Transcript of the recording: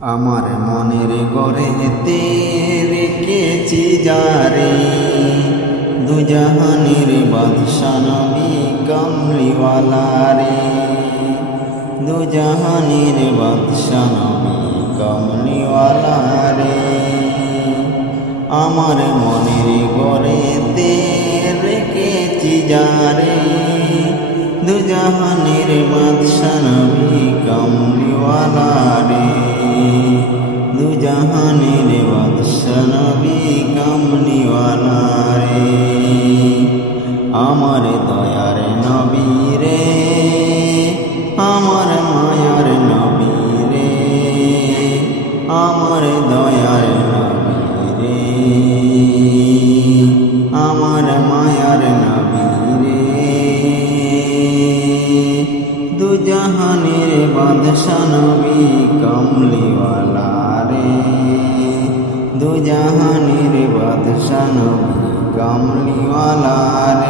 আমার মনের গড়েতে রেখেছি যারে, দুজাহানের বাদশা নবী কামলিওয়ালা রে, দুজাহানের বাদশা নবী কামলিওয়ালা রে। আমার মনের গড়েতে রেখেছি যারে, দুজাহানের বাদশা নবী কামলিওয়ালা রে, দুজাহানের বাদশা নবী কামলিওয়ালা রে। আমার দয়ার নবী রে, আমার মায়ার নবী রে, আমার দয়ার নবী রে, আমার মায়ার নবী রে, দুজাহানের বাদশা নবী কামলিওয়ালা রে, দুজাহানের বাদশা নবী কামলিওয়ালা রে।